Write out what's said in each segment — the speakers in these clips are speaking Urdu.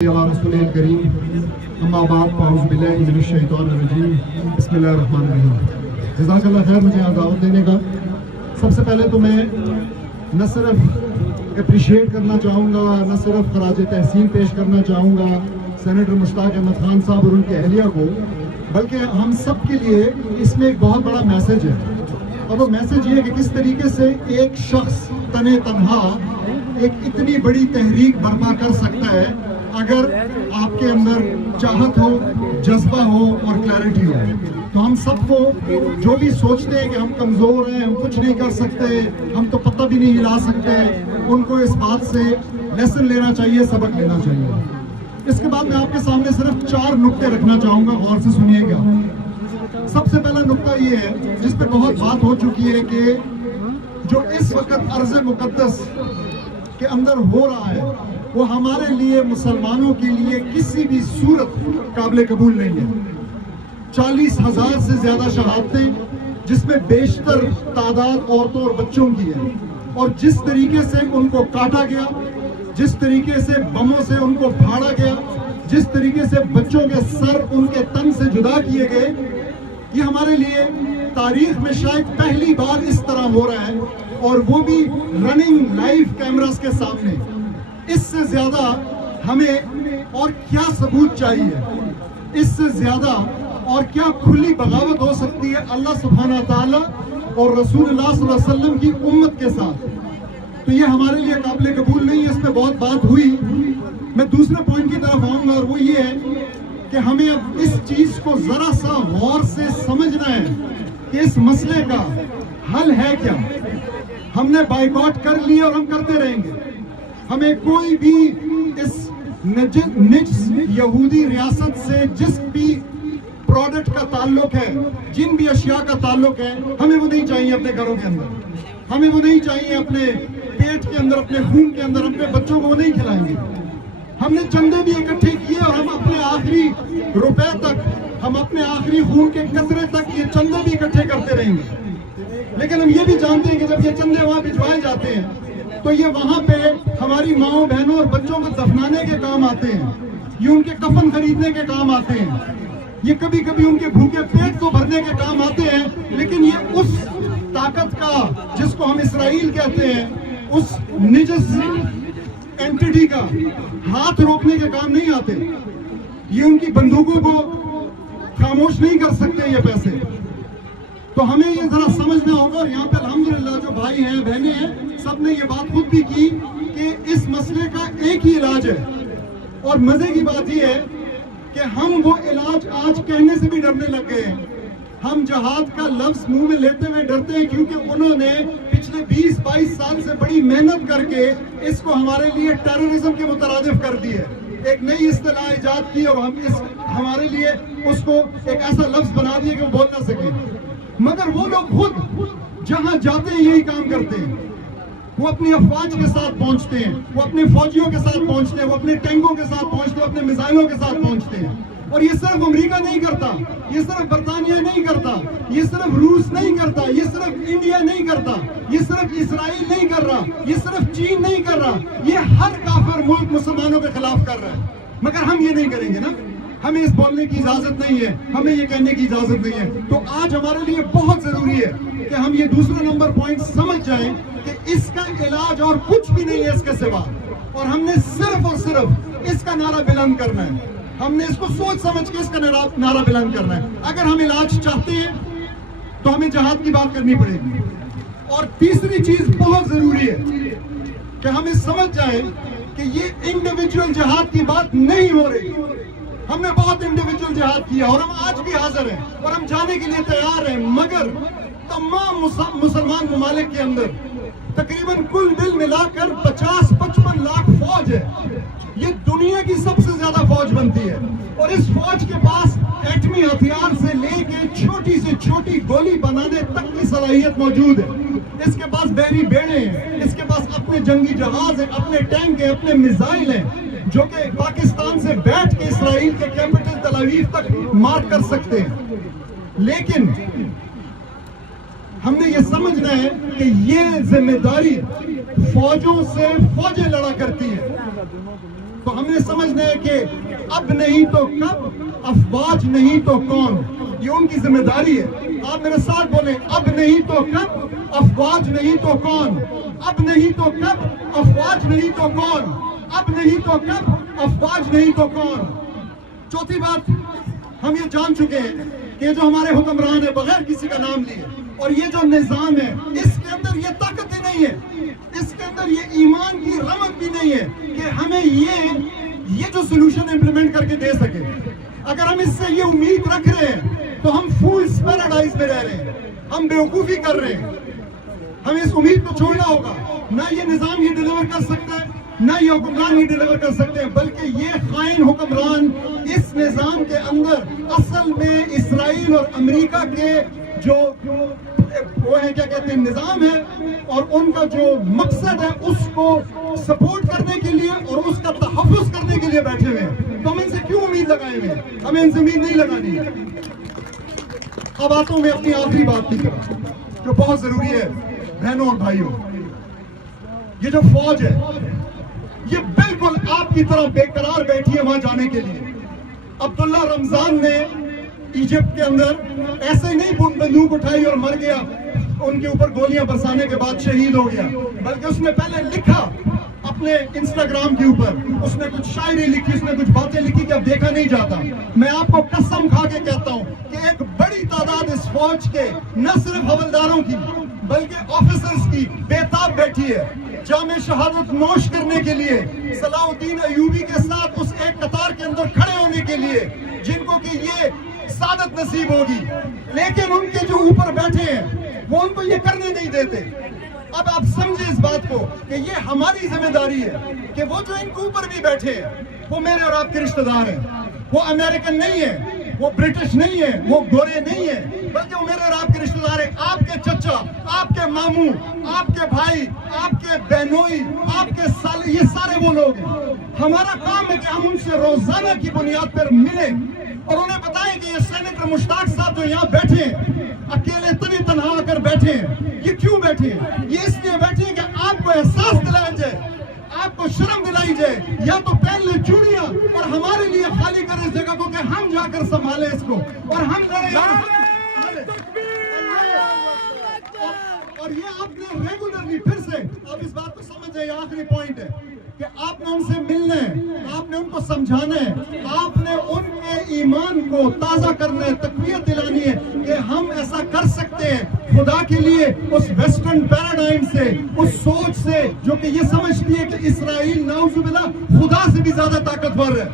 رسول الکریم اما بعد فاعوذ باللہ من الشیطان الرجیم بسم اللہ الرحمن الرحیم۔ جزاک اللہ خیر مجھے یہاں دعوت دینے کا۔ سب سے پہلے تو میں نہ صرف اپریشیٹ کرنا چاہوں گا، نہ صرف خراج تحسین پیش کرنا چاہوں گا سینیٹر مشتاق احمد خان صاحب اور ان کی اہلیہ کو، بلکہ ہم سب کے لیے اس میں ایک بہت بڑا میسج ہے، اور وہ میسج یہ ہے کہ کس طریقے سے ایک شخص تنہا ایک اتنی بڑی تحریک برپا کر سکتا ہے اگر آپ کے اندر چاہت ہو، جذبہ ہو اور کلیئرٹی ہو۔ تو ہم سب کو جو بھی سوچتے ہیں کہ ہم کمزور ہیں، ہم کچھ نہیں کر سکتے، ہم تو پتہ بھی نہیں ہلا سکتے، ان کو اس بات سے لیسن لینا چاہیے، سبق لینا چاہیے۔ اس کے بعد میں آپ کے سامنے صرف 4 نقطے رکھنا چاہوں گا، غور سے سنیے گا۔ سب سے پہلا نقطہ یہ ہے جس پہ بہت بات ہو چکی ہے کہ جو اس وقت ارض مقدس کے اندر ہو رہا ہے وہ ہمارے لیے، مسلمانوں کے لیے کسی بھی صورت قابل قبول نہیں ہے۔ 40,000 سے زیادہ شہادتیں، جس میں بیشتر تعداد عورتوں اور بچوں کی ہے، اور جس طریقے سے ان کو کاٹا گیا، جس طریقے سے بموں سے ان کو پھاڑا گیا، جس طریقے سے بچوں کے سر ان کے تن سے جدا کیے گئے، یہ ہمارے لیے تاریخ میں شاید پہلی بار اس طرح ہو رہا ہے، اور وہ بھی رننگ لائیو کیمراز کے سامنے۔ اس سے زیادہ ہمیں اور کیا ثبوت چاہیے؟ اس سے زیادہ اور کیا کھلی بغاوت ہو سکتی ہے اللہ سبحانہ تعالیٰ اور رسول اللہ صلی اللہ علیہ وسلم کی امت کے ساتھ؟ تو یہ ہمارے لیے قابل قبول نہیں ہے، اس پہ بہت بات ہوئی۔ میں دوسرے پوائنٹ کی طرف آؤں گا، اور وہ یہ ہے کہ ہمیں اب اس چیز کو ذرا سا غور سے سمجھنا ہے کہ اس مسئلے کا حل ہے کیا۔ ہم نے بائیکاٹ کر لیا اور ہم کرتے رہیں گے۔ ہمیں کوئی بھی اس نجس یہودی ریاست سے جس بھی پروڈکٹ کا تعلق ہے، جن بھی اشیاء کا تعلق ہے، ہمیں وہ نہیں چاہیے اپنے گھروں کے اندر، ہمیں وہ نہیں چاہیے اپنے پیٹ کے اندر، اپنے خون کے اندر، اپنے بچوں کو وہ نہیں کھلائیں گے۔ ہم نے چندے بھی اکٹھے کیے اور ہم اپنے آخری روپے تک، ہم اپنے آخری خون کے قطرے تک یہ چندے بھی اکٹھے کرتے رہیں گے۔ لیکن ہم یہ بھی جانتے ہیں کہ جب یہ چندے وہاں بھجوائے جاتے ہیں تو یہ وہاں پہ ہماری ماؤں بہنوں اور بچوں کو دفنانے کے کام آتے ہیں، یہ ان کے کفن خریدنے کے کام آتے ہیں، یہ کبھی کبھی ان کے بھوکے پیٹ کو بھرنے کے کام آتے ہیں، لیکن یہ اس طاقت کا، جس کو ہم اسرائیل کہتے ہیں، اس نجس اینٹیٹی کا ہاتھ روکنے کے کام نہیں آتے۔ یہ ان کی بندوقوں کو خاموش نہیں کر سکتے یہ پیسے۔ تو ہمیں یہ ذرا سمجھنا ہوگا، اور یہاں پہ الحمدللہ جو بھائی ہیں، بہنیں ہیں، سب نے یہ بات خود بھی کی کہ اس مسئلے کا ایک ہی علاج ہے، اور مزے کی بات یہ ہے کہ ہم وہ علاج آج کہنے سے بھی ڈرنے لگ گئے ہیں۔ ہم جہاد کا لفظ منہ میں لیتے ہوئے ڈرتے ہیں، کیونکہ انہوں نے پچھلے 20-22 سال سے بڑی محنت کر کے اس کو ہمارے لیے ٹیررزم کے مترادف کر دی ہے، ایک نئی اصطلاح ایجاد کی، اور ہمارے لیے اس کو ایک ایسا لفظ بنا دیا کہ وہ بول نہ سکے۔ مگر وہ لوگ خود جہاں جاتے ہیں یہی کام کرتے ہیں، وہ اپنی افواج کے ساتھ پہنچتے ہیں، وہ اپنے فوجیوں کے ساتھ پہنچتے ہیں، وہ اپنے ٹینکوں کے ساتھ پہنچتے ہیں، اپنے میزائلوں کے ساتھ پہنچتے ہیں۔ اور یہ صرف امریکہ نہیں کرتا، یہ صرف برطانیہ نہیں کرتا، یہ صرف روس نہیں کرتا، یہ صرف انڈیا نہیں کرتا، یہ صرف اسرائیل نہیں کر رہا، یہ صرف چین نہیں کر رہا، یہ ہر کافر ملک مسلمانوں کے خلاف کر رہا ہے۔ مگر ہم یہ نہیں کریں گے نا، ہمیں اس بولنے کی اجازت نہیں ہے، ہمیں یہ کہنے کی اجازت نہیں ہے۔ تو آج ہمارے لیے بہت ضروری ہے کہ ہم یہ دوسرا نمبر پوائنٹ سمجھ جائیں کہ اس کا علاج اور کچھ بھی نہیں ہے اس کے سوا، اور ہم نے صرف اور صرف اس کا نعرہ بلند کرنا ہے۔ ہم نے اس کو سوچ سمجھ کے اس کا نعرہ بلند کرنا ہے۔ اگر ہم علاج چاہتے ہیں تو ہمیں جہاد کی بات کرنی پڑے گی۔ اور تیسری چیز بہت ضروری ہے کہ ہمیں سمجھ جائیں کہ یہ انڈیویجول جہاد کی بات نہیں ہو رہی۔ ہم نے بہت انڈیویجول جہاد کیا، اور ہم آج بھی حاضر ہیں، اور ہم جانے کے لیے تیار ہیں، مگر تمام مسلمان ممالک کے اندر تقریباً کل مل ملا کر 50-55 لاکھ فوج ہے۔ یہ دنیا کی سب سے زیادہ فوج بنتی ہے، اور اس فوج کے پاس ایٹمی ہتھیار سے لے کے چھوٹی سے چھوٹی گولی بنانے تک کی صلاحیت موجود ہے۔ اس کے پاس بحری بیڑے ہیں، اس کے پاس اپنے جنگی جہاز ہیں، اپنے ٹینک ہیں، اپنے میزائل ہیں، جو کہ پاکستان سے بیٹھ کے اسرائیل کے کیپٹل تل ابیب تک مار کر سکتے ہیں۔ لیکن ہم نے یہ سمجھنا ہے کہ یہ ذمہ داری فوجوں سے فوجیں لڑا کرتی ہیں۔ تو ہم نے سمجھنا ہے کہ اب نہیں تو کب، افواج نہیں تو کون. یہ ان کی ذمہ داری ہے. آپ میرے ساتھ بولیں، اب نہیں تو کب، افواج نہیں تو کون. اب نہیں تو کب، افواج نہیں تو کون. اب نہیں تو کب، افواج نہیں تو کون. چوتھی بات، ہم یہ جان چکے ہیں کہ جو ہمارے حکمران ہیں بغیر کسی کا نام لیے، اور یہ جو نظام ہے اس کے اندر یہ طاقت ہی نہیں ہے، اس کے اندر یہ ایمان کی رمق بھی نہیں ہے کہ ہمیں یہ جو سلوشن امپلیمنٹ کر کے دے سکے. اگر ہم اس سے یہ امید رکھ رہے ہیں تو ہم فولز پیراڈائز میں رہ رہے ہیں، ہم بیوقوفی کر رہے ہیں. ہمیں اس امید کو چھوڑنا ہوگا. نہ یہ نظام یہ ڈیلیور کر سکتا ہے، نہ یہ حکمران یہ ڈیلیور کر سکتے ہیں، بلکہ یہ خائن حکمران اس نظام کے اندر اصل میں اسرائیل اور امریکہ کے جو وہ ہے کیا کہتے ہیں نظام ہے، اور ان کا جو مقصد ہے اس کو سپورٹ کرنے کے لیے اور اس کا تحفظ کرنے کے لیے بیٹھے ہوئے ہیں. تو ہم ان سے کیوں امید لگائے ہوئے ہیں؟ ہمیں ان سے امید نہیں لگانی ہے. اب آتا ہوں میں اپنی آخری بات کی طرف جو بہت ضروری ہے. بہنوں اور بھائیوں، یہ جو فوج ہے یہ بالکل آپ کی طرح بے قرار بیٹھی ہے وہاں جانے کے لیے. عبداللہ رمضان نے ایجپٹ کے اندر ایسے ہی نہیں بندوق اٹھائی اور مر گیا، ان کے اوپر گولیاں برسانے کے بعد شہید ہو گیا، بلکہ اس نے پہلے لکھا اپنے انسٹاگرام کے اوپر، اس نے کچھ شاعری لکھی، اس نے کچھ باتیں لکھی کہ اب دیکھا نہیں جاتا. میں آپ کو قسم کھا کے کہتا ہوں کہ ایک بڑی تعداد اس فوج کے نہ صرف حوالداروں کی بلکہ آفیسرز کی بیتاب بیٹھی ہے جامع شہادت نوش کرنے کے لیے، صلاح الدین ایوبی کے ساتھ اس ایک قطار کے اندر کھڑے ہونے کے لیے، جن کو کہ یہ سعادت نصیب ہوگی. لیکن ان کے جو اوپر بیٹھے ہیں وہ ان کو یہ کرنے نہیں دیتے. اب آپ سمجھیں اس بات کو کہ یہ ہماری ذمہ داری ہے کہ وہ جو ان کے اوپر بھی بیٹھے ہیں وہ میرے اور آپ کے رشتہ دار ہیں. وہ امریکن نہیں ہے، وہ برٹش نہیں ہے، وہ گورے نہیں ہے، بلکہ وہ میرے اور آپ کے رشتہ دار ہیں. آپ کے چچا، آپ کے ماموں، آپ کے بھائی، آپ کے بہنوئی، آپ کے سالے، یہ سارے وہ لوگ ہیں. ہمارا کام ہے کہ ہم ان سے روزانہ کی بنیاد پر ملیں اور انہیں بتائیں کہ یہ سینیٹر مشتاق صاحب جو یہاں بیٹھے ہیں اکیلے تنی تنہا آ کر بیٹھے ہیں، یہ کیوں بیٹھے ہیں؟ یہ اس لیے بیٹھے ہیں کہ آپ کو احساس دلایا جائے، آپ کو شرم دلائی جائے، یا تو پہن لیں چوڑیاں اور ہمارے لیے خالی کریں اس جگہ کو کہ ہم جا کر سنبھالیں اس کو اور ہم لڑیں. اور یہ آپ نے ریگولرلی پھر سے آپ اس بات کو سمجھ جائیں، یہ آخری پوائنٹ ہے کہ آپ نے ان سے ملنا ہے، آپ نے ان کو سمجھانا ہے، آپ نے ان کے ایمان کو تازہ کرنا ہے، تقویت دلانی ہے کہ ہم ایسا کر سکتے ہیں. خدا کے لیے اس ویسٹرن پیراڈائم سے، اس سوچ سے جو کہ یہ سمجھتی ہے کہ اسرائیل نعوذ باللہ خدا سے بھی زیادہ طاقتور ہے،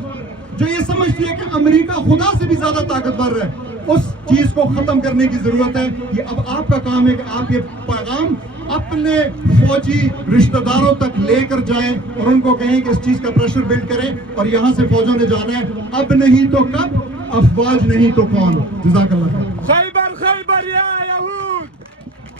جو یہ سمجھتی ہے کہ امریکہ خدا سے بھی زیادہ طاقتور ہے، اس چیز کو ختم کرنے کی ضرورت ہے. یہ اب آپ کا کام ہے کہ آپ یہ پیغام اپنے فوجی رشتہ داروں تک لے کر جائیں اور ان کو کہیں کہ اس چیز کا پریشر بلڈ کریں اور یہاں سے فوجوں نے جانا ہے. اب نہیں تو کب، افواج نہیں تو کون. جزاک اللہ خیر.